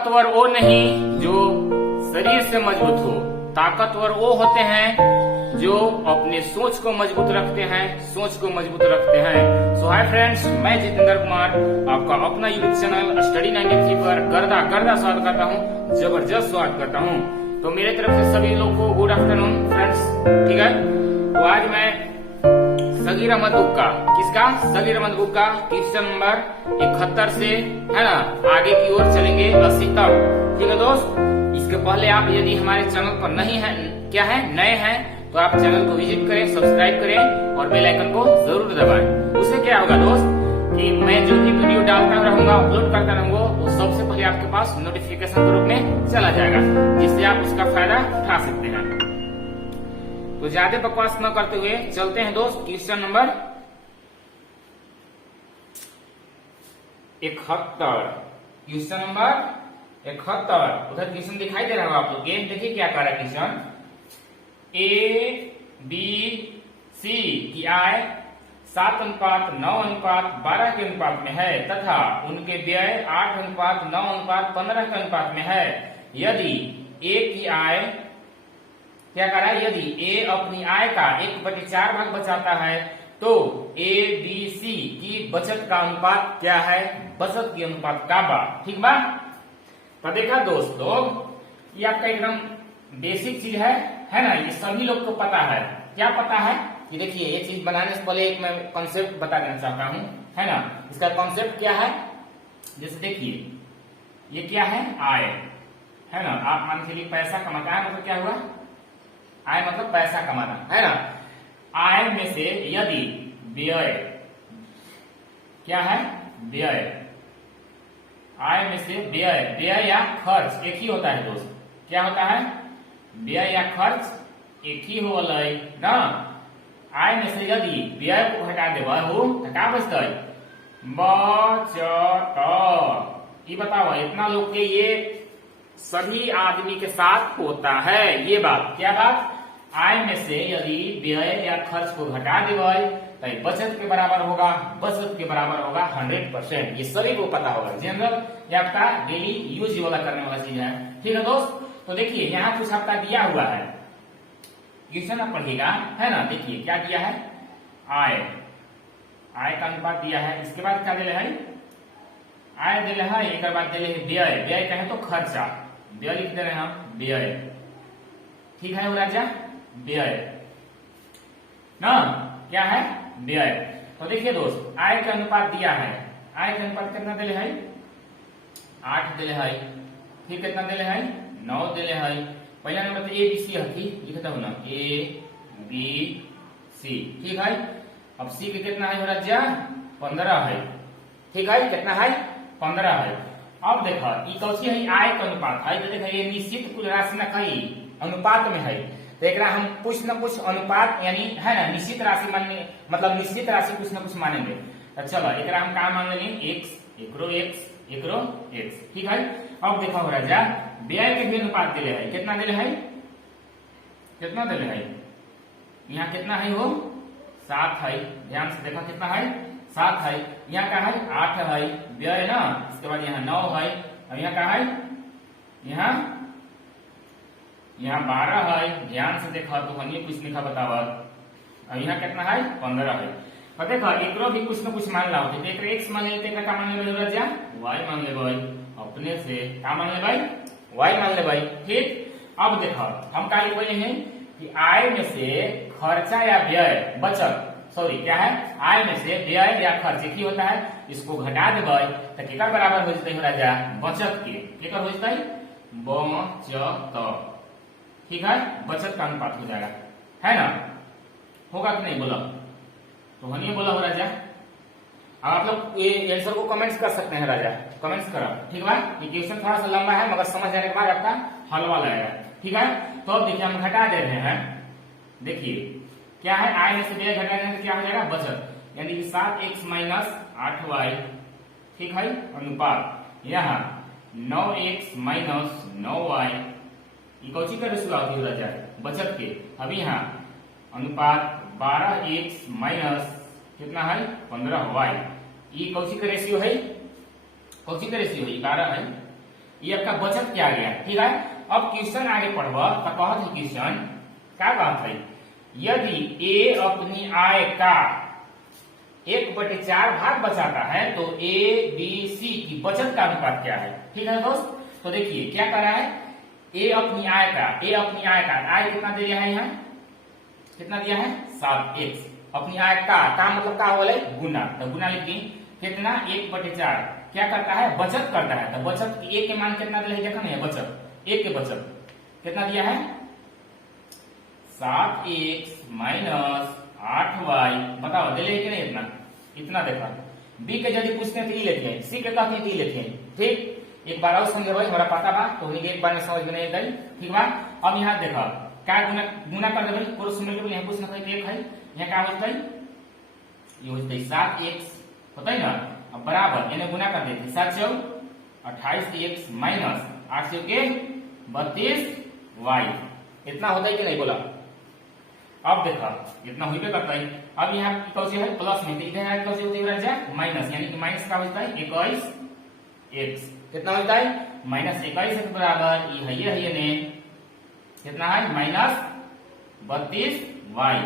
ताकतवर वो नहीं जो शरीर से मजबूत हो, ताकतवर वो होते हैं जो अपने सोच को मजबूत रखते हैं, सोच को मजबूत रखते हैं। सो हाय फ्रेंड्स, मैं जितेंद्र कुमार आपका अपना यूट्यूब चैनल स्टडी 93 पर गर्दा स्वागत करता हूँ, जबरदस्त स्वागत करता हूँ। तो मेरे तरफ से सभी लोग को गुड आफ्टरनून फ्रेंड्स, ठीक है। तो आज मैं सगीर अहमद बुक का, किसका? सगीर अहमद बुक का क्वेश्चन नंबर 71 से, है ना, आगे की ओर चलेंगे 80 तक, ठीक है दोस्त। इसके पहले आप यदि हमारे चैनल पर नहीं है, क्या है, नए हैं, तो आप चैनल को विजिट करें, सब्सक्राइब करें और बेल आइकन को जरूर दबाएं। उससे क्या होगा दोस्त कि मैं जो भी वीडियो डालता रहूंगा, अपलोड करता रहूंगा, वो सबसे पहले आपके पास नोटिफिकेशन के रूप में चला जाएगा, जिससे आप उसका फायदा उठा सकते हैं। तो ज्यादा बकवास न करते हुए चलते हैं दोस्त क्वेश्चन नंबर 71। Question number 71। उधर क्वेश्चन दिखाई दे रहा होगा आप लोग के, देखिए क्या कर रहा है क्वेश्चन। ए बी सी की आय 7:9:12 के अनुपात में है तथा उनके व्यय 8:9:15 के अनुपात में है। यदि ए की आय, क्या कर रहा है, यदि ए अपनी आय का 1/4 भाग बचाता है तो ए बी सी की बचत का अनुपात क्या है? बचत की अनुपात का बा, ठीक बा। तो देखा दोस्त लोग, ये आपका एकदम बेसिक चीज है ना, ये सभी लोग को पता है। क्या पता है कि देखिए, ये चीज बनाने से पहले एक मैं कॉन्सेप्ट बता देना चाहता हूँ, है ना। इसका कॉन्सेप्ट क्या है, जैसे देखिए, ये क्या है, आय, है ना। आप मान के चलिए पैसा कमाता है, मतलब क्या हुआ, आय मतलब पैसा कमाना, है ना। आय में से यदि व्यय, क्या है, व्यय, आय में से व्यय या खर्च एक ही होता है दोस्त। क्या होता है, व्यय या खर्च एक ही हो ना। आय में से यदि व्यय को हटा देबा हो तो क्या बचता है, बचत। ये बताओ, इतना लोग के ये सभी आदमी के साथ होता है ये बात। क्या बात, आय में से यदि व्यय या खर्च को घटा देबा तो बचत के बराबर होगा, बचत के बराबर होगा 100%। ये सभी को पता होगा, जनरल ये आपका डेली यूज वाला करने वाला चीज है, ठीक है दोस्त। तो देखिए, यहाँ कुछ आपका दिया हुआ है, क्वेश्चन आप पढ़िएगा, है ना। देखिए क्या दिया है, आय का अनुपात दिया है। इसके बाद क्या दिले है, आय दिले है, एक बाद दिले है व्यय। व्यय कहे तो खर्चा, व्यय लिख दे रहे हैं हम, व्यय, ठीक है राजा, व्यय ना, क्या है, व्यय। तो देखिए दोस्त, आय का अनुपात दिया है, आय का अनुपात कितना दिले है, 8 दिले है, फिर कितना दिले है, 9 दिले है। पहला नंबर तो ए बी सी है, लिखता हूं ना, ए बी सी, ठीक है। अब सी के कितना है राजा, 15 है, ठीक है, कितना है, 15 है। अब देखो, ये कौन है, आय का अनुपात है, तो देखो ये निश्चित कुल राशि ना कई अनुपात में है, तो एक हम कुछ न कुछ अनुपात यानी, है ना, निश्चित राशि मानने, मतलब निश्चित राशि कुछ न कुछ मानेंगे। तो चलो एक हम क्या मान लेंगे, एक्स, एकरो एक्स, ठीक है। अब देखो राजा, व्यय के भी अनुपात दिले है, कितना दिले है, कितना दिले है, यहाँ कितना है, वो 7 है। ध्यान से देखो कितना है, 7 है। यहाँ क्या है, 8 है व्यय ना। इसके बाद यहाँ 9 है, और यहाँ क्या है, यहाँ 12 है। ध्यान से देखा तो हनिए कुछ लिखा बतावा। और यहाँ कितना है, 15 है। और देखो एकरो भी कुछ न कुछ मान ला, एक एक्स मान लेते, क्या मान ले राजा, वाई मान ले भाई, अपने से क्या मान ले भाई, वाई मान ले भाई, ठीक। अब देखो हम क्या लिख रहे हैं कि आय में से खर्चा या व्यय, बचत, सॉरी क्या है, आय में से व्यय या खर्च एक ही होता है, इसको घटा देबे तो केकर बराबर हो जते राजा, बचत के। केकर हो जते, बचत, ठीक है, बचत का अनुपात हो जाएगा, है ना। होगा कि नहीं बोला, तो हनिए बोला हो राजा। अब आप लोग ये आंसर को कमेंट्स कर सकते हैं राजा, कमेंट्स करो, ठीक है। ये क्वेश्चन थोड़ा सा लंबा है, मगर समझ जाने के बाद आपका हलवा लगेगा, ठीक है। तो अब देखिए, हम घटा दे रहे हैं, देखिए क्या है, आय में से व्यय घटा देने से क्या हो जाएगा, बचत, यानी कि 7x - 8y, ठीक है, अनुपात यहाँ 9x - 9y, ये कौची का रेशियो आती है राजा, बचत के। अभी यहाँ अनुपात 12x माइनस कितना है, 15y, ये कौची का रेशियो है, कौची का रेशियो है, 12 है। ये आपका बचत क्या गया। ठीक है, अब क्वेश्चन आगे पढ़ब तो कहत है क्वेश्चन क्या कहत है, यदि ए अपनी आय का 1/4 भाग बचाता है तो ए बी सी की बचत का अनुपात क्या है। ठीक है दोस्त, तो देखिए क्या कर रहा है, ए अपनी आय का आय कितना दे दिया है, यहाँ कितना दिया है 7x, अपनी आय का मतलब का बोले गुना, तो गुना लिख दी कितना 1/4 क्या करता है बचत करता है, तो बचत ए के मान कितना दिया है देखा नहीं, बचत ए के बचत कितना दिया है 7x माइनस 8y, बताओ दिले कि नहीं इतना देखा। बी के यदि पूछते हैं तो लेते हैं, सी के कहते हैं लेते हैं। ठीक, एक बार और समझे भाई, हमारा पता बा तो एक बार में समझ में नहीं गई। ठीक बा, अब यहाँ देखा क्या गुना कर देवे पुरुष मल्टीपल, यहाँ कुछ ना कुछ एक है, यहाँ क्या होता है ये होता है 7x होता है ना, अब बराबर इन्हें गुना कर देते 7 से 28x माइनस 8 से के 32y, इतना होता है कि नहीं बोला। अब देखा इतना हुई पे करता है, अब यहाँ कैसे है प्लस में, इधर कैसे होती है माइनस, यानी कि माइनस का होता है 21x, कितना होता है माइनस 21 के बराबर ये है ने कितना है माइनस 32y।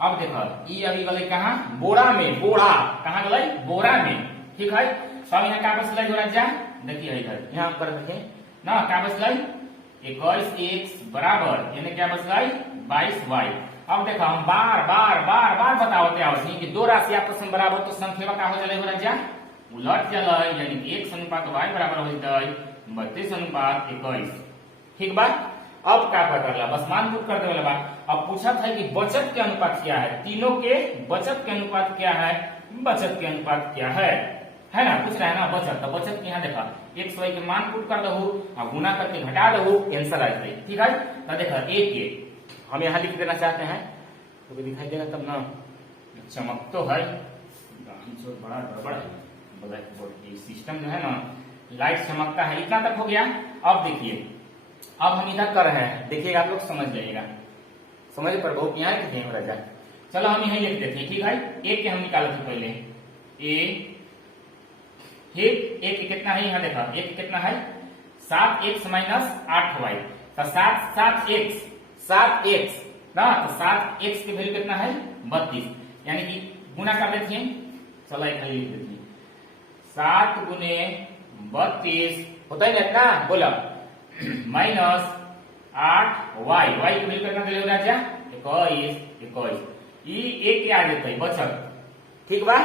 अब देखो ये अभी गले कहाँ बोरा में, बोरा कहाँ गले बोरा में। ठीक है, अब यहाँ क्या बचल जोड़ा जा, देखिए इधर यहाँ पर देखें ना क्या बचल 21x बराबर यानी क्या बचल 22y। अब देखो हम बार बार बताते आवश्यक कि दो राशि आपस में बराबर तो संख्या का हो जाए जा उलट जाए, यानी कि x अनुपात y बराबर हो जाए 32 अनुपात 21। ठीक बात, अब क्या पता चला बस मान पुट कर दे वाला बात। अब पूछा था कि बचत के अनुपात क्या है, तीनों के बचत के अनुपात क्या है, बचत के अनुपात क्या है ना, पूछ रहा है ना बचत, तो बचत यहाँ देखा x y के मान पुट कर दो और गुना करके घटा दो, आंसर आ जाए। ठीक है, तो देखा एक के हम यहाँ लिख देना चाहते हैं तो दिखाई देगा तब ना, चमक तो है बड़ा गड़बड़ है ब्लैक बोर्ड सिस्टम जो है ना, लाइट चमकता है। इतना तक हो गया। अब देखिए अब हम इधर कर रहे हैं, देखिएगा आप लोग समझ जाइएगा, समझ पर बहुत यहाँ लिखे हो रहा। चलो हम यही लिख देते हैं। ठीक है, एक के हम निकाले थे पहले ए, ठीक एक कितना है यहाँ देखा एक कितना है 7x माइनस 8y, तो 7x ना, तो 7x की वैल्यू कितना है 32, यानी कि गुना कर देते हैं। चलो एक लिख देते हैं 7 गुने 32 होता है ना इतना बोला माइनस 8y, y की वैल्यू कितना दिले राजा 21 ये एक के आ जाता है बचत। ठीक बा,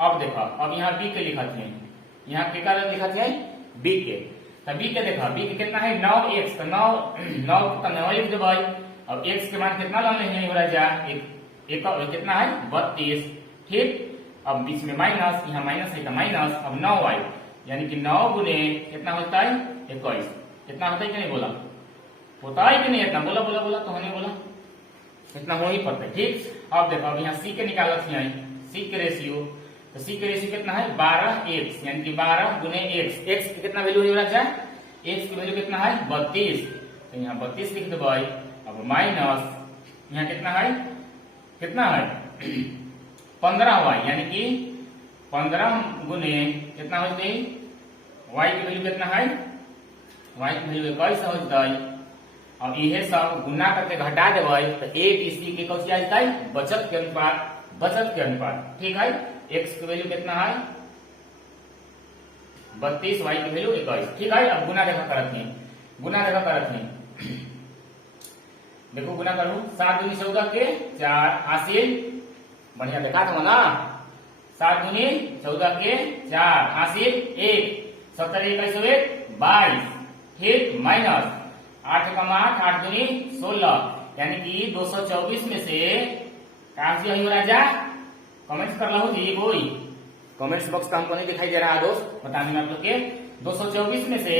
अब देखो अब यहाँ b के लिखते हैं, यहाँ के का लिखते हैं b के, तो b के देखो b के कितना है 9x, तो 9 तो 9 लिख दे भाई। अब x के मान कितना लाने हैं राजा एक कितना है 32। ठीक, अब बीच में माइनस, यहाँ माइनस है तो माइनस, अब 9y यानी कि 9 गुने कितना होता है 21, कितना होता है कि नहीं बोला, होता है कि नहीं इतना बोला तो हमने बोला इतना हो ही पड़ता है। ठीक, अब देखो अब यहाँ सी के निकालत है, सी के रेशियो, तो सी के रेशियो कितना है 12x, यानी कि 12 गुने x की कितना वैल्यू हो जाए x की वैल्यू कितना है 32, तो यहाँ 32 लिख दो भाई। अब माइनस यहाँ कितना है 15y, यानी कि 15 गुने कितना हो जाए y की वैल्यू कितना है y की वैल्यू 21 हो जाए। अब ये सब गुना करके घटा देवे तो ए बी सी के कौन आ जाता है बचत के अनुपात। ठीक है, x की वैल्यू कितना है 32, y की वैल्यू 21। ठीक है, अब गुना देखा करते हैं देखो गुना करूं 7 दूनी 14 के 4 हासिल, बढ़िया देखा था ना 7 दूनी 14 के 4 हासिल 1, 70 21 22। ठीक, माइनस 8 कम 8 दूनी 16, यानी कि 224 में से काफी हो राजा कमेंट्स कर लो जी, कोई कमेंट्स बॉक्स का हमको नहीं दिखाई दे रहा दोस्त, बताने आप लोग के 224 में से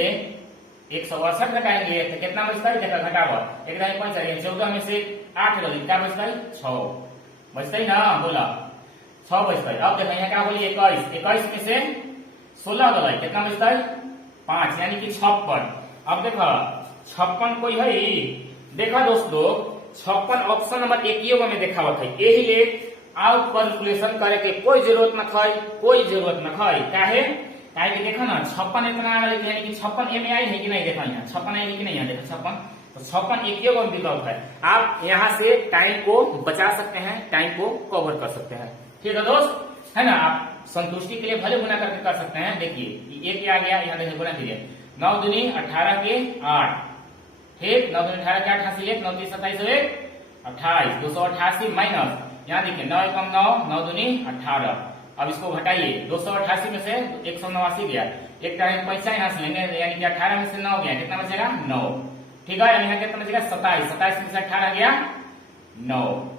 168 घटाएंगे तो कितना बचता है देखा घटावा एक 14 में से 8 गली क्या बचता है 6 बचता है ना, बोला 6 बचता है। अब देखो यहाँ क्या बोली 21 में से 16 गलाई कितना बचता है 5, यानी कि 56। अब देखो 56 कोई है देखा दोस्तों 56 ऑप्शन नंबर 1 में देखा हुआ था, यही ले आउट कैलकुलेशन करे के कोई जरूरत न खाई, क्या है काहे कि देखो ना 56 इतना आ गया यानी कि 56 ए में आई है कि नहीं, देखो यहाँ 56 आई है कि नहीं, यहाँ देखो 56, तो 56 एक ही विकल्प है। आप यहाँ से टाइम को बचा सकते हैं, टाइम को कवर कर सकते हैं। ठीक है दोस्त, है ना। आप संतुष्टि के लिए भले गुना करके कर सकते हैं। देखिए एक आ गया, यहाँ देखिए गुना कीजिए, 9 दूनी 18 के 8, ठीक, 9 दूनी 18 के 8 हासिल 1, 9 3 27 1 28, 288 माइनस, यहाँ देखिए 9 एकम 9, 9 दूनी 18। अब इसको घटाइए, 288 में से 189 गया, एक टाइम पैसा यहाँ से लेंगे, यानी कि 18 में से 9 गया, कितना बचेगा 9, ठीक है। यहाँ कितना बचेगा 27, 27 में से 18 गया 9,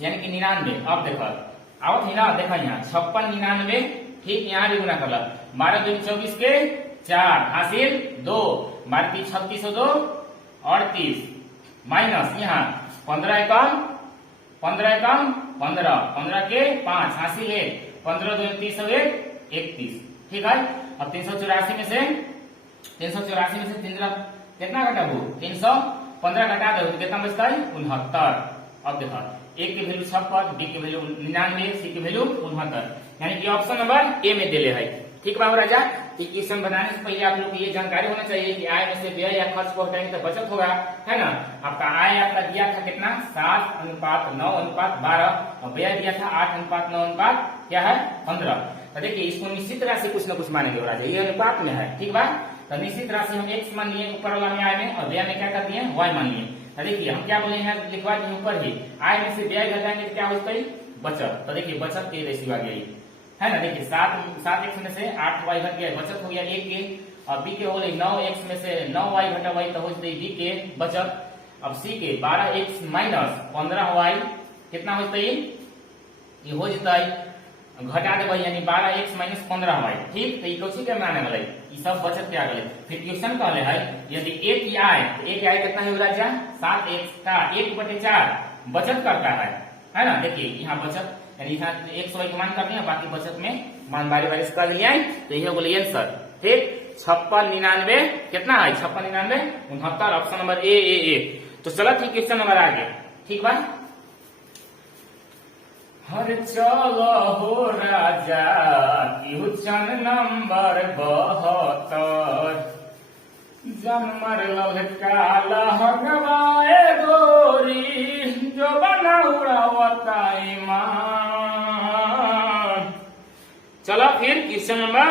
यानी कि 99। अब देखो आओ थी ना, देखा यहाँ 56 99, ठीक, यहाँ भी गुना कर लो, 12 दूनी 24 के 4 हासिल 2, 12 3 36 2 38 माइनस, यहाँ 15 एकम 15, 15 के 5 हासिल 1, 15 दूनी 30 1 31, ठीक है। अब 384 में से 3 कितना घटा वो 315 घटा दो तो कितना बचता है 69। अब देखो एक की वैल्यू 56, बी की वैल्यू 99, सी की वैल्यू 69, यानी कि ऑप्शन नंबर ए में दिले है। ठीक बाबू राजा, क्वेश्चन बनाने से पहले आप लोग को ये जानकारी होना चाहिए कि आय में से व्यय या खर्च को हटाएंगे तो बचत होगा, है ना। आपका आय आपका दिया था कितना 7:9:12 और व्यय दिया था 8:9 क्या है 15। तो देखिए इसको निश्चित राशि कुछ न कुछ मानेंगे राजा, ये अनुपात में है, ठीक बा। तो निश्चित राशि हम x मान लिए ऊपर वाला में आय में, और व्यय में क्या कर दिए y मान लिए। तो देखिए हम क्या बोले हैं, लिखवा दिए ऊपर ही, आय में से व्यय घटाएंगे तो क्या होता है बचत। तो देखिए बचत के रेशियो आ गई, है ना। देखिए 7x में से 8y घट गया, बचत हो गया 1 के, और b के हो गई 9x में से 9y घटा y तो हो जाती b के बचत। अब c के 12x माइनस 15y कितना हो जाता है, ये हो जाता है घटा देवे, यानी 12x माइनस 15y, ठीक। तो ये कुछ के माने वाला ये सब बचत के आ गए। फिर क्वेश्चन कहले है यदि a की आय, तो a की आय कितना है राजा 7x का 1/4 बचत करता है ना। देखिए यहाँ बचत यानी यहाँ 100 मान कर दिया, बाकी बचत में मान बारी बारी से कर लिया, तो ये बोले आंसर, ठीक। 56 99 कितना है 56 99 69, ऑप्शन नंबर ए। तो चलो ठीक, क्वेश्चन नंबर आगे, ठीक बा। हर चलो हो राजा क्वेश्चन नंबर 72, जमर ललका लहगवाए गोरी जो बना उड़ावता ईमान। चलो फिर क्वेश्चन नंबर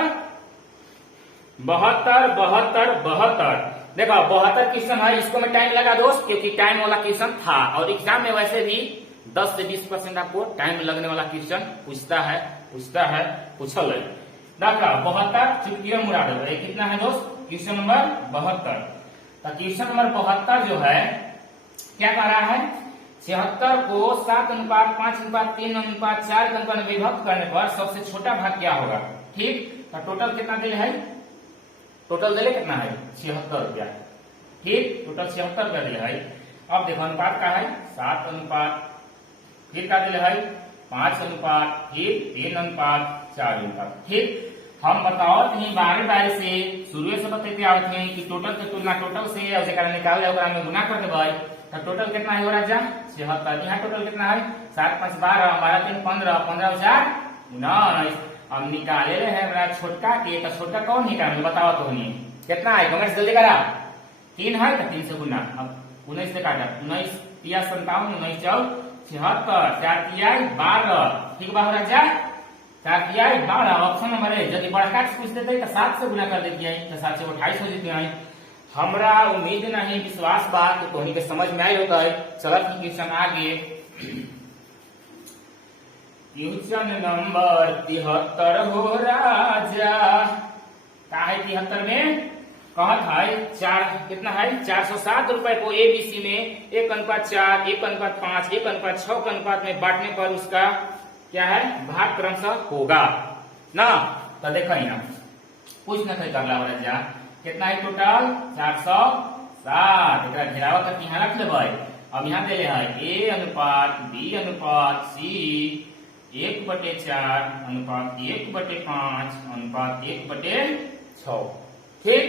72। देखो 72 क्वेश्चन है, इसको मैं टाइम लगा दोस्त, क्योंकि टाइम वाला क्वेश्चन था, और एग्जाम में वैसे भी 10 से 20% आपको टाइम लगने वाला क्वेश्चन पूछल है। देखा 72 चुटकियों मुराद है, कितना है दोस्त क्वेश्चन नंबर 72। तो क्वेश्चन नंबर 72 जो है क्या कह रहा है, 76 को 7:5:3:4 के अनुपात में विभक्त करने पर सबसे छोटा भाग क्या होगा, ठीक। तो टोटल कितना दिले है, टोटल दिले कितना है 76 रुपया, ठीक, टोटल 76 रुपया दिले है। अब देखो अनुपात का है 7:, फिर का दिले है 5:, फिर 3:4, ठीक। हम बताओ नहीं बारी से शुरू से बताते आवत हैं कि टोटल के तुलना टोटल से निकाल में गुना कर देवे, तो टोटल कितना है राजा 76। यहाँ टोटल कितना है 7 5 12 12 3 15 15 4 19। अब निकाले हैं बड़ा छोटका के, तो छोटका कौन निकाले बताओ तो नहीं कितना है, कमेंट जल्दी करा। 3 है तो 3 से गुना, अब 19 से काटा, 19 3 57 19 4 76 4 3 12, ठीक बा राजा 4 3 12, ऑप्शन नंबर है। यदि बड़का से पूछ देते तो 7 से गुना कर देती है, तो 7 से 28 हो जाती है। हमरा उम्मीद नहीं विश्वास बा कि तोहनी के समझ में आई होता है। चलो क्वेश्चन आगे, क्वेश्चन नंबर 73 हो राजा, का है 73 में कहत है 4 कितना है 407 रुपए को एबीसी में 1:4 1:5 1:6 के अनुपात में बांटने पर उसका क्या है भाग क्रमशः होगा ना। तो देखो यहाँ कुछ न कर ला राजा, कितना है टोटल 407, एक घेरावा करके यहाँ रख लेबै। अब यहाँ दे है A:B:C 1/4 1/5 1/6, ठीक।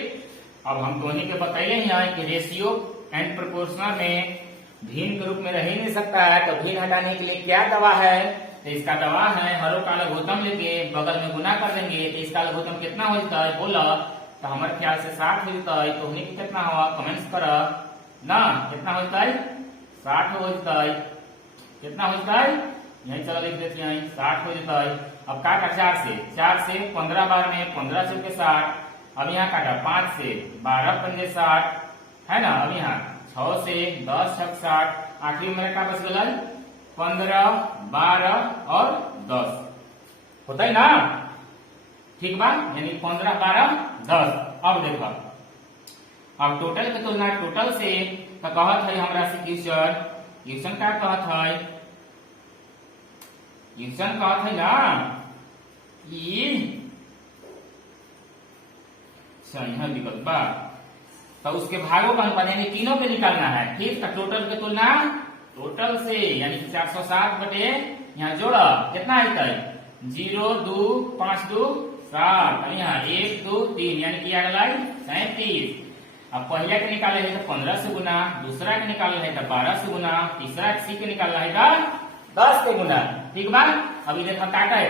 अब हम दोनों के बताइए यहाँ कि रेशियो एंड प्रोपोर्शनल में भिन्न के रूप में रह ही नहीं सकता है, तो भिन्न हटाने के लिए क्या दवा है, तो इसका दवा है हरों का लघुत्तम लेके बगल में गुना कर देंगे तो इसका लघुत्तम कितना हो जाता है बोला। तो हमारे ख्याल से 60 हो जाता है। तो उन्हीं की कितना हुआ कमेंट्स कर ना, कितना हो जाता है 60 हो जाता है। कितना हो जाता है यही चलो लिख देते हैं 60 हो जाता है। अब काटा 4 से 15 बार में 15 चौके 60। अब यहाँ काटा 5 से 12 पंजे 60 है ना। अब यहाँ 6 से 10 छक 60। आखिरी मेरा क्या बच गया 15 12 और 10 होता है ना, ठीक बा। यानी 15 12 10। अब देखो अब टोटल के तुलना टोटल से तो कहत है हमरा से क्वेश्चन क्या कहत है, क्वेश्चन कहत है ना यहाँ विकल्प बा तो उसके भागों का अनुपात यानी तीनों पे निकालना है। ठीक, तो टोटल के तुलना टोटल से यानी 460 बटे यहाँ जोड़ा कितना आता है 0 2 5 2 7 और यहाँ 1 2 3 यानी कि आ गया 37। अब पहले के निकाले है तो 15 से गुना, दूसरा के निकाले है तो 12 से गुना, तीसरा सी के निकालना है तो 10 से गुना। ठीक बा। अभी देखो काटा है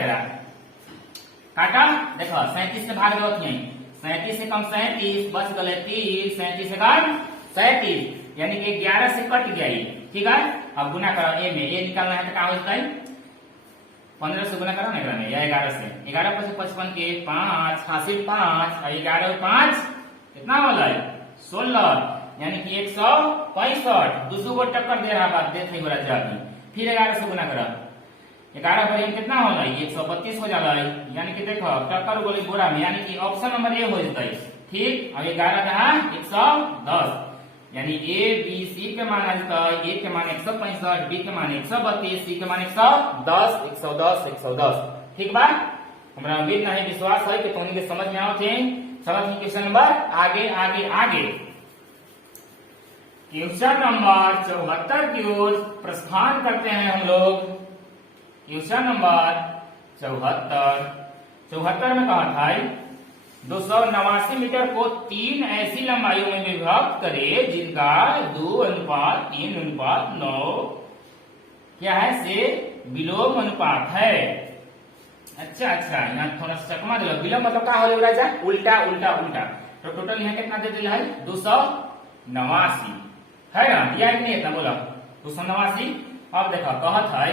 काटा देखो 37 से भाग रहा नहीं, 37 से कम 37 बच गए 30, 37 से कम 37 यानी कि 11 से कट गया। ठीक है। अब गुना करो ए में, ए निकालना है तो क्या होता है 15 से गुना करो ना या 11 से, 11 5 55 के 5 हासिल 5 और 11 5 कितना वाला है 16 यानी कि 165। दूसरों को टक्कर दे रहा बात देते हो रहा है। फिर 11 से गुना करो 11 पर कितना होना है 132 हो जाला है। यानी कि देखो टक्कर बोले बोरा में यानी कि ऑप्शन नंबर ए हो जाता है। ठीक। अब 11 जहाँ 110 यानी ए बी सी के मान आ जाता है। ए के मान 165, बी के मान 132, सी के मान 110 110 110। ठीक बा। हमारा उम्मीद नहीं विश्वास है कि तुम के समझ में आओ थे। चलो क्वेश्चन नंबर आगे आगे आगे। क्वेश्चन नंबर 74 की ओर प्रस्थान करते हैं हम लोग। क्वेश्चन नंबर 74 में कहा था 289 मीटर को 3 ऐसी लंबाइयों में विभक्त करे जिनका 2:3:9 क्या है से विलोम अनुपात है। अच्छा यहाँ थोड़ा चकमा दिलो विलोम मतलब क्या हो राजा उल्टा उल्टा उल्टा। तो टोटल यहाँ कितना दे दिया है 289 है ना, दिया नहीं इतना बोला 289। अब देखो कहत है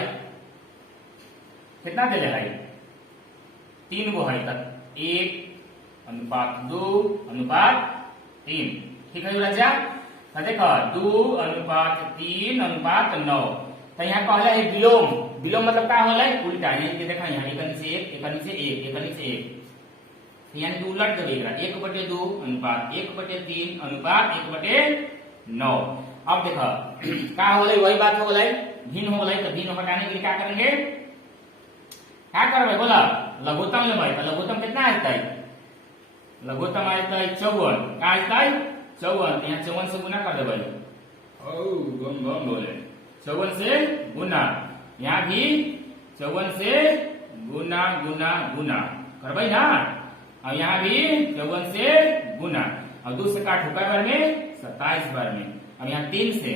कितना दे है 3 गो है 1:2:3। ठीक है राजा। तो देखो 2:3:9 तो यहाँ कहला है विलोम। विलोम मतलब क्या होला उल्टा यानी कि देखा यहाँ एक नीचे एक नीचे एक एक नीचे एक यानी कि उलट देगा 1/2:1/3:1/9। अब देखो क्या होला वही बात हो गई भिन्न हो गई। तो भिन्न हटाने के लिए क्या करेंगे क्या करबे बोला लघुत्तम लेबै। तो लघुत्तम कितना आता है लघुत्तम आता है 54। क्या आता है 54। यहाँ 54 से गुना कर देबै। बम बम बोले 54 से गुना, यहाँ भी 54 से गुना गुना गुना करबै ना। और यहाँ भी 54 से गुना और 2 से काट कै बार में 27 बार में। अब यहाँ 3 से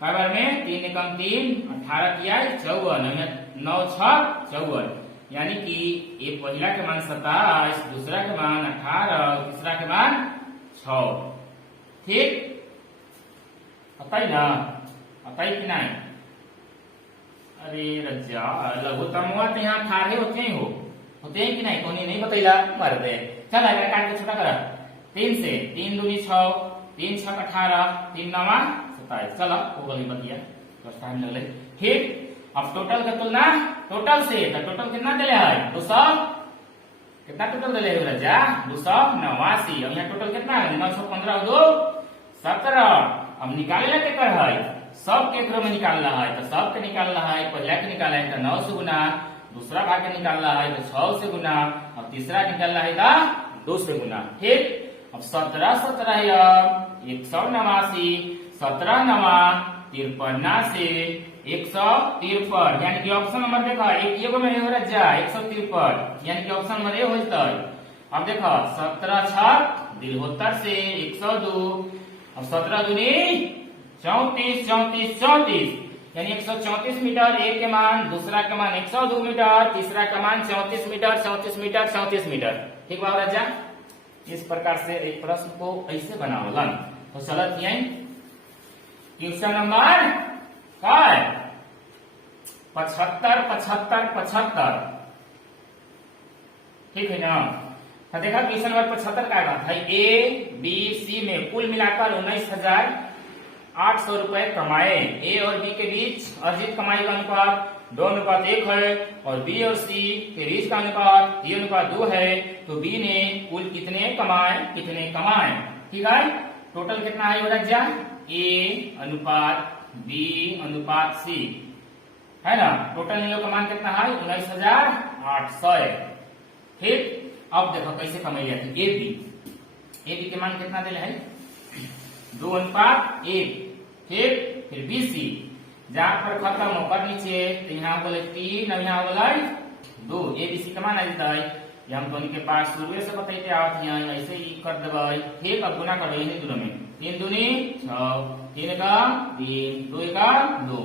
कै बार में 3 एकम 3 18 किया 54 9 6 54 यानी कि एक पहला के मान 27, दूसरा के मान 18, तीसरा के मान 6। ठीक अतई ना अतई कि नहीं। अरे रजा लघुत्तम तो यहाँ 18 होते ही होते हैं कि नहीं कोनी नहीं बतैला मर दे। चल काट के छोटा करा 3 से 3 दूनी 6 3 6 18 3 9 27। चलो वो गली बतिया बस टाइम लगले। ठीक। अब टोटल का तुलना टोटल से तो टोटल कितना दिले है 200 कितना टोटल दिले है राजा 289। अब यहाँ टोटल कितना है 915 2 17। अब निकाले ला केकर है सब के क्रम में निकालना है। तो सब के निकालना है पहला के निकाला है तो 9 से गुना, दूसरा भाग के निकालना है तो 6 से गुना और तीसरा निकालना है तो 2 से गुना। ठीक। अब 17 17 है 189 17 9 53 से 153 यानी कि ऑप्शन नंबर देखो एक में हो जा 153 यानी कि ऑप्शन नंबर ए हो जाता है। अब देखो 17 6 73 से 102। अब 17 दूनी 34 34 34 यानी 134 मीटर, एक के मान, दूसरा का मान 102 मीटर, तीसरा का मान 34 मीटर, 34 मीटर, 34 मीटर। ठीक बा राजा, इस प्रकार से एक प्रश्न को ऐसे बनावलन। तो चलत यही क्वेश्चन नंबर का 75 75 75। ठीक है ना। तो देखा क्वेश्चन नंबर 75 का बात है, ए बी सी में कुल मिलाकर 19,800 रुपए कमाए। ए और बी के बीच अर्जित कमाई का अनुपात 2:1 है और बी और सी के बीच का अनुपात 3:2 है। तो बी ने कुल कितने कमाए। ठीक है, टोटल कितना है बच्चा, ए अनुपात बी अनुपात सी है ना। टोटल इन लोग का मान कितना है, 19,800 है। ठीक, अब देखो कैसे कमाई जाती। ए बी के मान कितना दिले है, 2:1। ठीक, फिर बी सी जहां पर खत्म होकर नीचे, तो यहाँ बोले 3 और यहाँ बोले 2। ए बी सी का मान आ जाता है, ये हम दोनों के पास शुरू से बताते आवत हैं, ऐसे ही कर देवे। ठीक, अब गुना कर देंगे दोनों में, 3 दूनी 6, 3 का 3, 2 का 2।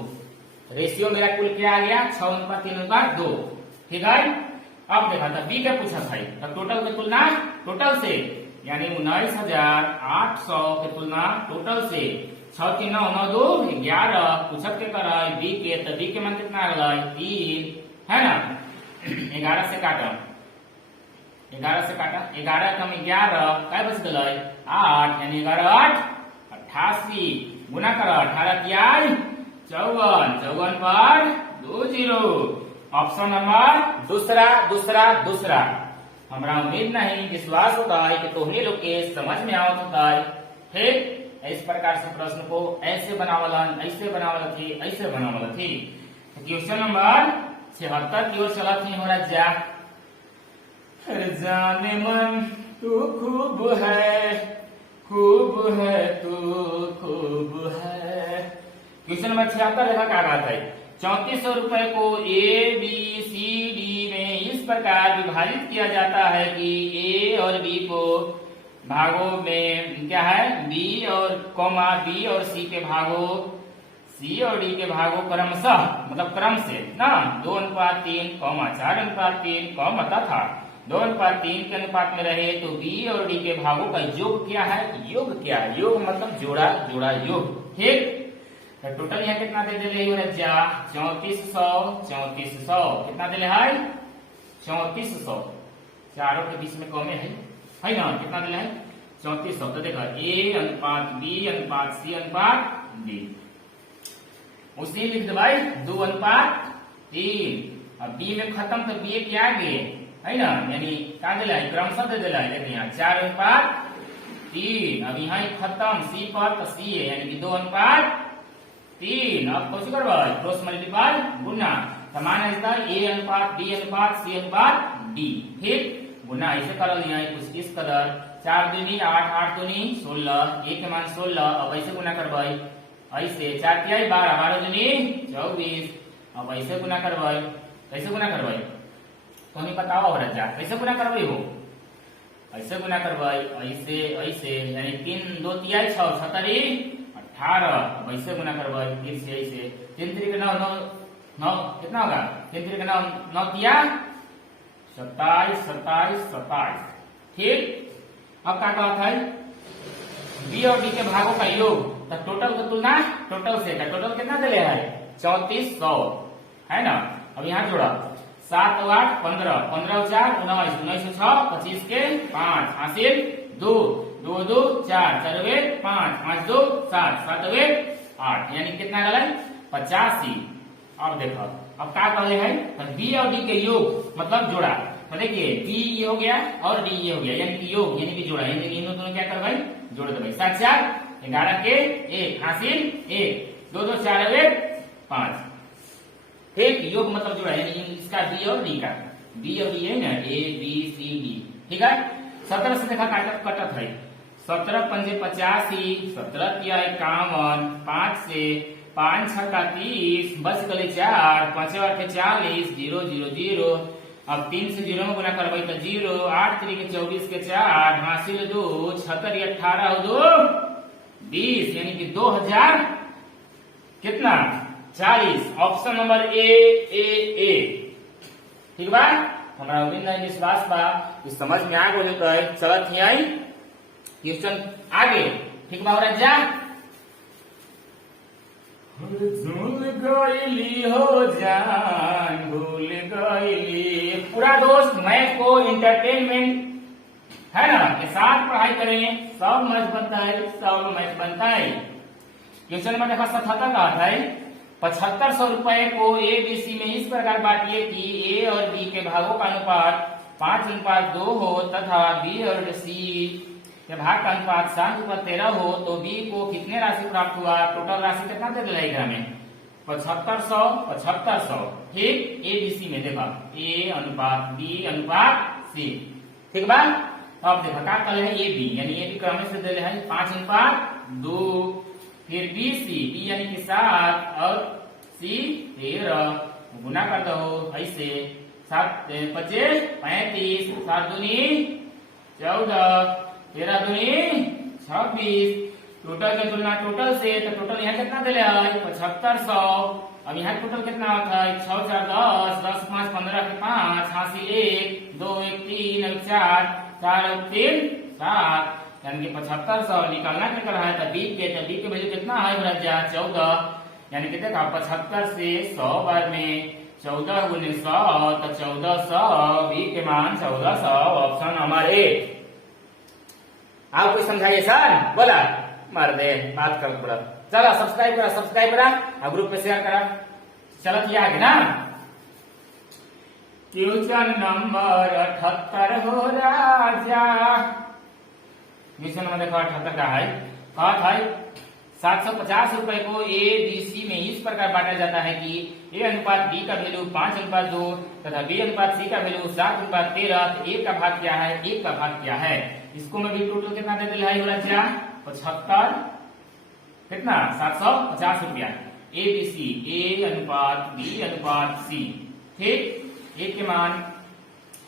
रेशियो मेरा कुल क्या आ गया, 6:3:2। ठीक है, अब देखा था बी का पूछा था, तो टोटल की तुलना टोटल से, यानी 19,800 की तुलना टोटल से। 6 3 9 9 2 11 पूछत के कर बी के, तो बी के मान कितना आ गया, 3 है ना। 11 से काटा, 11 कम 11 क्या बच गए, 8, यानी 11 8 88। गुना कर 18 3 54, 54 पर 2 0। ऑप्शन नंबर दूसरा। हमरा उम्मीद नहीं, विश्वास होता है कि तुम्हें लोग के समझ में आवत होता है। ठीक, इस प्रकार से प्रश्न को ऐसे बनावलन, ऐसे बनावल थी, ऐसे बनावल थी। क्वेश्चन नंबर 76 की ओर चलत नहीं हो रहा जा। जाने मन तू खूब है तू खूब है। क्वेश्चन नंबर 76 देखा क्या बात है, 3400 रुपए को ए बी सी डी में इस प्रकार विभाजित किया जाता है कि ए और बी को भागों में क्या है, बी और बी और सी के भागों, सी और डी के भागों क्रमशः, मतलब क्रम से ना 2:3, 4:3, तथा 2:3 के अनुपात में रहे। तो बी और डी के भागों का योग क्या है, योग मतलब जोड़ा योग। ठीक, तो टोटल यहाँ कितना दे दिले 3400 कितना दिले है, 3400। चारों के बीच में कमे है ना, कितना दिले है 3400। तो देखा ए अनुपात बी अनुपात सी अनुपात डी, उसी लिख दे भाई 2:3। अब बी में खत्म, तो बी के आगे है ना, यानी क्या दिला है, क्रमशः दे दिला है। देखिए यहाँ 4:3। अब यहाँ खत्म सी पर, तो सी है यानी कि 2:3। अब कुछ करवा क्रॉस मल्टीप्लाई गुना, समान ए अनुपात बी अनुपात सी अनुपात डी। ठीक, गुना ऐसे कर लिया कुछ इस कदर, 4 दूनी 8, 8 दूनी 16, ए के मान 16। अब ऐसे गुना करवाई, ऐसे 4 क्या 12, 12 दूनी 24। अब ऐसे गुना करवाई, कैसे गुना करवाई तो हमें बताओ और जा कैसे गुना करवाई हो, ऐसे गुना करवाई, ऐसे यानी 3 2 3 6 17 18। अब ऐसे गुना करवाई, फिर से ऐसे 3 3 9 9 9 कितना होगा, 3 3 9 9 3 27 27 27। ठीक, अब क्या कहा था, बी और डी के भागों का योग, तो टोटल का तुलना टोटल से, टोटल कितना दिले है 3400 है ना। अब यहाँ जोड़ा 7 8 15, 15 4 19, 19 6 25 के 5 हासिल 2 2 2 4 4 1 5 5 2 7 7 1 8, यानी कितना गला 85। अब देखो अब क्या कहले है, बी और डी के योग मतलब जोड़ा। तो देखिए बी ये हो गया और डी ये हो गया, यानी कि योग यानी कि जोड़ा, यानी इन दोनों क्या करवाई जोड़ दे भाई। 7 4 11 के 1 हासिल 1 2 2 4 1 5। ठीक, योग मतलब जोड़ा, यानी इसका बी और डी का, बी और डी है ना, ए बी सी डी। ठीक है, 17 से देखा कटत है, 17 पंजे 85, 17 तिया 51, 5 से 5 6 का 30, बस गले 4, 5 8 40, 0 0 0। अब 3 से 0 में गुना करवाई तो 0, 8 3 के 24 के 4 हासिल 2, 76 18 2 20, यानी कि 2000 कितना 40। Option number A. ठीक बा, हमारा उम्मीद नहीं विश्वास बा कि समझ में आ गए तो चलत ही आई क्वेश्चन आगे। ठीक बा, हो जा भूल गईली हो जान भूल गईली। पूरा दोस्त मैथ को एंटरटेनमेंट है ना के साथ पढ़ाई करें, सब मैथ बनता है, सब मैथ बनता है। क्वेश्चन नंबर देखा 77 का है 7500 रुपए को ए बी सी में इस प्रकार बांटिए कि ए और बी के भागों का अनुपात 5:2 हो तथा बी और सी के भाग का अनुपात 7:13 हो तो बी को कितने राशि प्राप्त हुआ। टोटल राशि कितना दे दिला में 7500। ठीक, ए बी सी में देखा ए अनुपात बी अनुपात सी। ठीक बा, अब देखा क्या कर है ए बी यानी ए बी क्रम से दे है 5:2, फिर बी सी बी यानी कि 7 और सी 13 गुना कर दो ऐसे 7 25 35 7 दूनी 14 13 दूनी 26। टोटल के तुलना टोटल से तो टोटल यहाँ कितना दिले है 7500। अब यहाँ टोटल कितना होता है 6 4 10 10 5 15 के 5 86 1 2 1 3 1 4 4 3 7 यानी कि 7500 निकालना क्या कर रहा है तो बी के वैल्यू कितना है बच्चा 14 यानी कि देखा 75 से 100 बार में 14 गुने 100 तो 1400 बी के मान 1400 ऑप्शन हमारे। आप कुछ समझाइए सर, बोला मार दे बात कर पड़ा। चलो सब्सक्राइब करा और ग्रुप पे शेयर करा। चलो ये आगे ना क्वेश्चन नंबर 78 हो राजा। क्वेश्चन नंबर देखो 78 का है कहा था 750 रुपए को ए बी सी में इस प्रकार बांटा जाता है कि ए अनुपात बी का वैल्यू 5:2 तथा बी अनुपात सी का वैल्यू 7:13। तो ए का भाग क्या है, एक का भाग क्या है। इसको मैं भी टोटल कितना दे दिया है बच्चा 75 कितना 750 रुपया ए बी सी ए अनुपात बी अनुपात सी। ठीक, ए के मान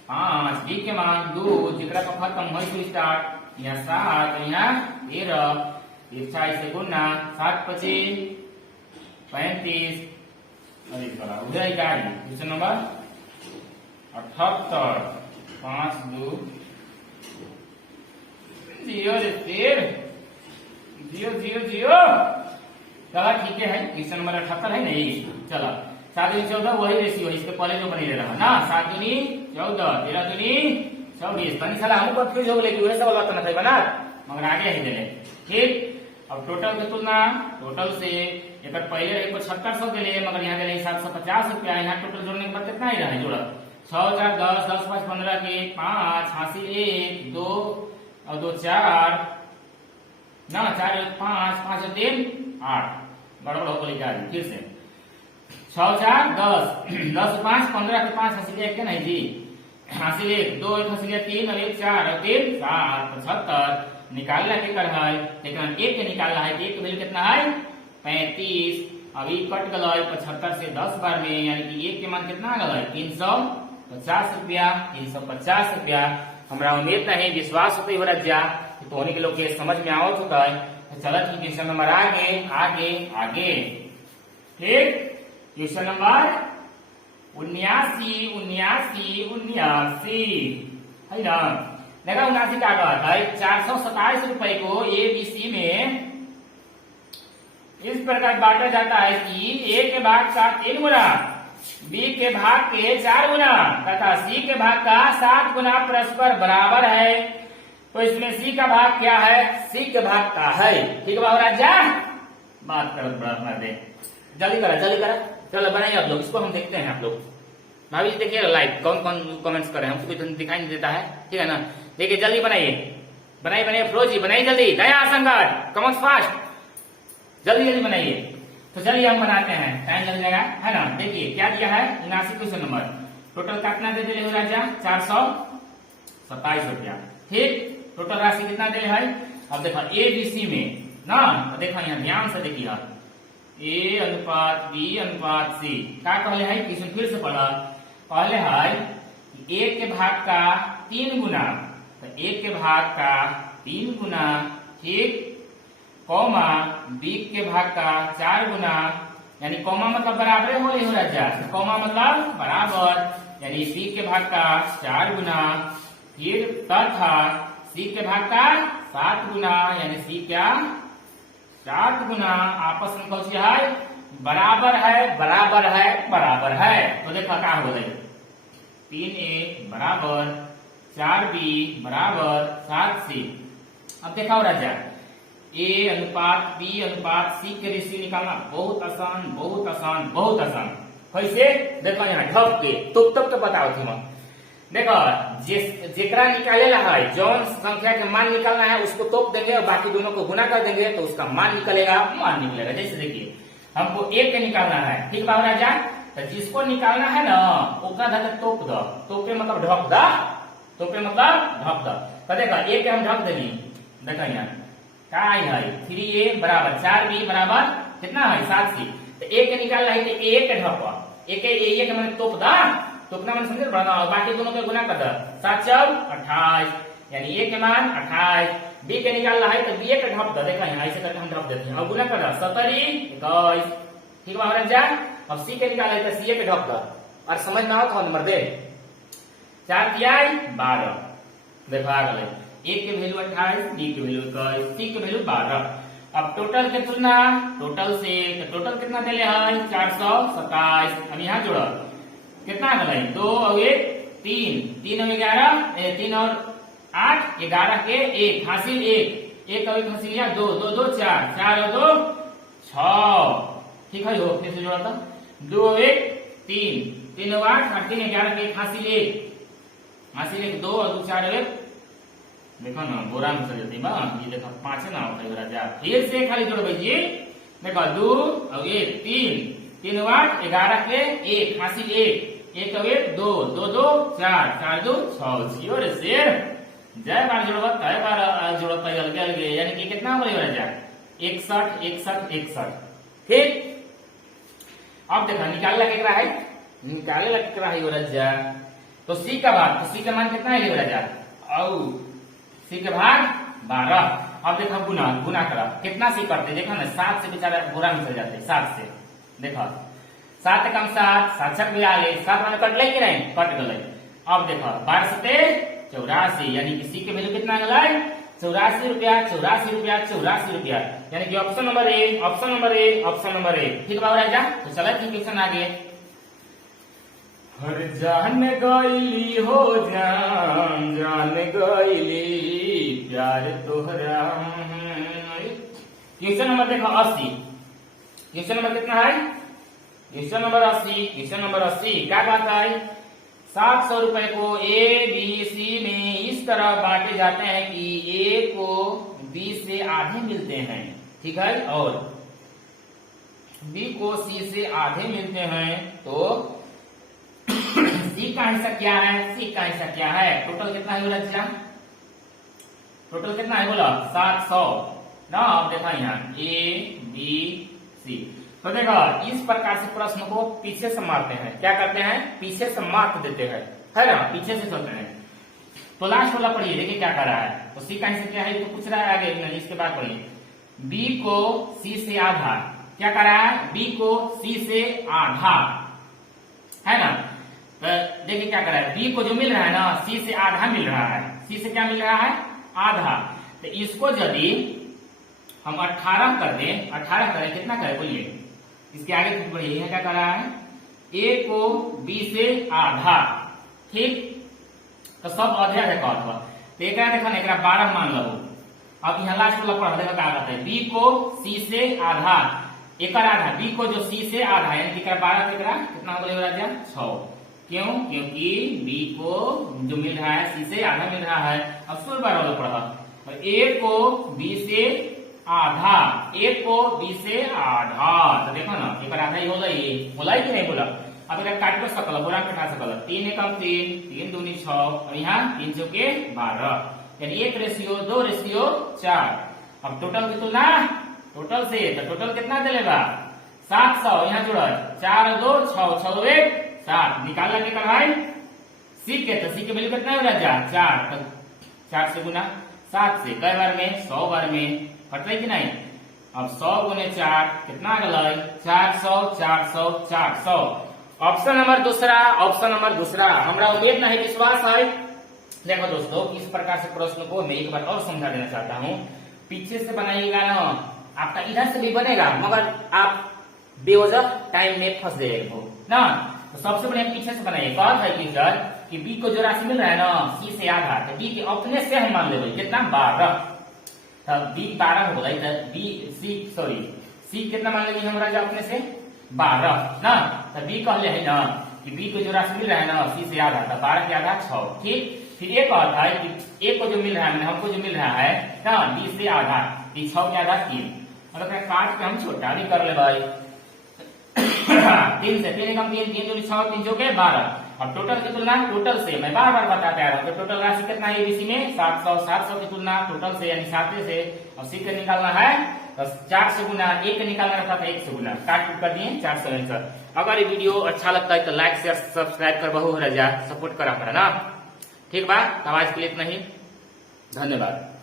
5 बी के मान 2 जितना का खत्म हो स्टार्ट यहाँ 7 यहाँ 13 40 से गुना 7 25 35। अरे बड़ा हो जाएगा। Question number 78 5 2 0 0। चला ठीक है क्वेश्चन नंबर 78 है नहीं। चलो 7 दूनी 14 वही रेशियो है, इसके पहले जो बनी रहा ना 7 दूनी 14 13 दूनी 24। तनी साला हमको कंफ्यूज हो गए कि वैसा वाला तो नहीं बना मगर आगे ही दे। ठीक, अब टोटल की तुलना टोटल से एक पहले रहे 7500 के लिए मगर यहाँ दे 750 रुपया। यहाँ टोटल जोड़ने के बाद कितना ही रहा जोड़ा 6 4 10 10 5 15 के 5 86 1 2 और 2 4 ना 4 1 5 5 3 8 गड़बड़ हो गई गाड़ी। फिर से 6 4 10 10 5 15 के 5 86 1 के नहीं जी 86 1 2 1 86 3 और 1 4 और 3 7 75 निकालना के कर है लेकिन एक के निकालना है एक वैल्यू कितना है 35। अभी कट गल 75 से 10 बार में यानी कि एक के मान कितना गल 350 रुपया 350 रुपया। हमारा उम्मीद नहीं विश्वास होते हो जा तो के लोग के समझ में आवत होता है। तो चलो क्वेश्चन नंबर आगे आगे आगे। ठीक, क्वेश्चन नंबर 79 है ना। देखा 79 का कहता है 427 रुपए को ए बी सी में इस प्रकार बांटा जाता है कि ए के भाग का 3 गुना बी के भाग के 4 गुना तथा सी के भाग का 7 गुना परस्पर बराबर है। तो इसमें सी का भाग क्या है, सी के भाग का है। ठीक है राजा बात कर दे जल्दी करा चलो बनाइए आप लोग। इसको हम देखते हैं आप लोग भाभी देखिए लाइव कौन कौन कमेंट्स कर रहे हैं, हमको भी दिखाई नहीं देता है। ठीक है ना, देखिए जल्दी बनाइए फ्रोजी बनाइए जल्दी। दया संकट कमेंट्स फास्ट जल्दी बनाइए। तो चलिए हम बनाते हैं, टाइम लग जाएगा है ना। देखिए क्या दिया है 79 क्वेश्चन नंबर टोटल कितना दे दिए राजा 427 रुपया। ठीक, टोटल राशि कितना दे है। अब देखो ए बी सी में ना तो देखो यहाँ ध्यान से देखिए ए अनुपात बी अनुपात सी क्या कहले है क्वेश्चन फिर से पढ़ा। पहले है ए के भाग का 3 गुना तो ए के भाग का 3 गुना। ठीक, कौमा बी के भाग का 4 गुना यानी कॉमा मतलब बराबर हो रही हो राजा, कॉमा मतलब बराबर, यानी सी के भाग का 4 गुना, फिर तथा सी के भाग का 7 गुना, यानी सी क्या 7 गुना, आपस में कौन सी है बराबर है, बराबर है, बराबर है। तो देखा क्या हो गई 3a बराबर 4b बराबर 7c। अब देखा हो राजा a अनुपात b अनुपात c के रेशियो निकालना बहुत आसान, बहुत आसान, बहुत आसान। कैसे देखो यहाँ ढप के तुप के बताओ थी मैं। देखो जेकरा निकालेला है जौन संख्या के मान निकालना है उसको तोप देंगे और बाकी दोनों को गुना कर देंगे तो उसका मान निकलेगा, मान निकलेगा। जैसे देखिए हमको एक के निकालना है, ठीक बाबू राजा, तो जिसको निकालना है ना ओकरा धके तोप दो, तोपे मतलब ढक द, तोपे मतलब ढक द। तो देखो एक के हम ढक देनी, देखो यहाँ क्या है 3a बराबर 4b बराबर कितना है 7c। तो एक के निकालना है तो एक के ढक, एक के मैंने तोप दा, तोपना मैंने समझे बढ़ा और बाकी दोनों को गुना कर दो, 7 चौक 28, यानी a के मान 28, b के निकालना है तो b के ढप दो, देखा यहाँ ऐसे करके हम ढप देते हैं और गुना कर दो 70 21, ठीक बा जा। अब c के निकालना है तो c के ढप दो और समझ ना हो तो नंबर दे 4 तिहाई 12, देखो आ गए a के वैल्यू 28, b के वैल्यू 21, c के वैल्यू 12। अब टोटल के तुलना टोटल से, तो टोटल कितना दिले है 427। अब यहाँ जोड़ो कितना गए 2 और 1 3, 3 और 11, 3 और 8 11 के 1 हासिल 1 और 1 हासिल 2 2 2 4 4 और 2 6, ठीक है हो फिर से जोड़ा था 2 और 1 3, 3 और 8 3 11 के 1 हासिल 1 2 और 2 4 और 1, देखो ना बोरा में चल जाती ये देखो 5 ना होता है राजा। फिर से खाली जोड़ भाई देखो 2 और 1 3, 3 और 8 11 के 1 हासिल 1 और 1 2 2 2 4 4 2 6 छियो रे शेर जय बार जोड़बत है बार जोड़त है अलग अलग, यानी कि कितना हो राजा 61 61 61, ठीक। अब देखो निकालना केकरा है, निकाले केकरा है राजा, तो सी का भाग, तो सी का मान कितना है राजा और सी के भाग 12। अब देखो गुना, गुना करा कितना सी करते देखो ना 7 से बेचारा बुरा में चल जाते 7 से, देखो 7 कम 7 7 छक 42, 7 माने कट ले कि नहीं कट गए। अब देखो 12 से 84, यानी कि सी के वैल्यू कितना गए 84 रुपया 84 रुपया 84 रुपया, यानी कि option number A, option number A, option number A, ठीक बाबू राजा। तो चलो ठीक क्वेश्चन आगे। हर जान गईली हो जान गईली प्यार तोहरा। क्वेश्चन नंबर देखो 80, क्वेश्चन नंबर कितना है क्वेश्चन नंबर 80, क्वेश्चन नंबर 80 क्या बात है 700 रुपए को ए बी सी में इस तरह बांटे जाते हैं कि ए को बी से आधे मिलते हैं, ठीक है, और बी को सी से आधे मिलते हैं, तो सी का हिस्सा क्या है, सी का हिस्सा क्या है, टोटल कितना है बोला, टोटल कितना है बोला 700 ना। अब देखा यहाँ ए बी सी, तो देखो इस प्रकार से प्रश्न को पीछे से मारते हैं, क्या करते हैं पीछे से मार्क देते हैं, है ना, पीछे से चलते हैं। तो लास्ट वाला पढ़िए देखिए क्या कर रहा है, तो सी का हिस्सा क्या है तो पूछ रहा है आगे, इसके बाद पढ़िए बी को सी से आधा, क्या कर रहा है बी को सी से आधा, है ना। तो देखिए क्या कर रहा है बी को जो मिल रहा है ना सी से आधा मिल रहा है, सी से क्या मिल रहा है आधा, तो इसको यदि हम 18 कर दें, 18 करें कितना करें बोलिए, इसके आगे कुछ बढ़िए है क्या कर रहा है ए को बी से आधा, ठीक, तो सब आधे आधे का हुआ, तो एक देखो ना एक 12 मान लो। अब यहाँ लास्ट वाला पढ़ा देखो क्या कहता है बी को सी से आधा, एक आधा बी को जो सी से आधा यानी कि 12 कितना हो गया राजा 6, क्यों, क्योंकि बी को जो मिल रहा है सी से आधा मिल रहा है। अब 16 वाला पढ़ा ए को बी से आधा, ए को बी से आधा, तो देखो ना एक आधा ही होला, ये बोला कि नहीं बोला। अब इधर काट कर सकल बुरा कटा सकल 3 एकम 3 3 दूनी 6 और यहाँ 3 चौके 12, यानी 1 रेशियो 2 रेशियो 4। अब टोटल की तुलना टोटल से, तो टोटल कितना चलेगा 700, यहाँ जोड़ा 4 और 2 6 6 और 1 7, निकालना के भाई सी के, तो सी के वैल्यू कितना है राजा 4, तो 4 से गुना 7 से कई बार में 100 बार में कट रही कि नहीं। अब 100 गुने 4 कितना गलय 400 400 400। ऑप्शन नंबर दूसरा हमरा उम्मीद नहीं विश्वास है। देखो दोस्तों, इस प्रकार से प्रश्न को मैं एक बार और समझा देना चाहता हूँ। पीछे से बनाइएगा ना, आपका इधर से भी बनेगा मगर आप बेवजह टाइम में फंस जाएगा ना। तो सबसे बढ़िया पीछे से बनाइए। कहा है कि सर कि बी को जो राशि मिल रहा है ना सी से आधा, तो बी के अपने से हम मान लेंगे कितना 12, तब बी 12 हो गई, बी सी कितना मान लेंगे हमरा जो अपने से 12 ना। तो बी कहले है ना कि बी को जो राशि मिल रहा है ना सी से आधा, तो 12 के आधा 6। ठीक, फिर एक कहता है कि ए को जो मिल रहा है हमको जो मिल रहा है ना बी से आधा, 6 के आधा 3, मतलब काट के हम छोटा भी कर ले भाई 3 से 3 कम 3 3 6 3 चौके 12। अब टोटल की तुलना टोटल से मैं बार बार बताते आ रहा हूँ। तो टोटल राशि कितना है एबीसी में 700, 700 की तुलना टोटल से यानी 7 से। अब सी का निकालना है तो 4 से गुना, एक निकालना रहता था 1 से गुना, काट कर दिए 400 आंसर। अगर ये वीडियो अच्छा लगता है तो लाइक शेयर सब्सक्राइब कर बहु सपोर्ट करा कर ना। ठीक बात, आवाज के लिए इतना ही, धन्यवाद।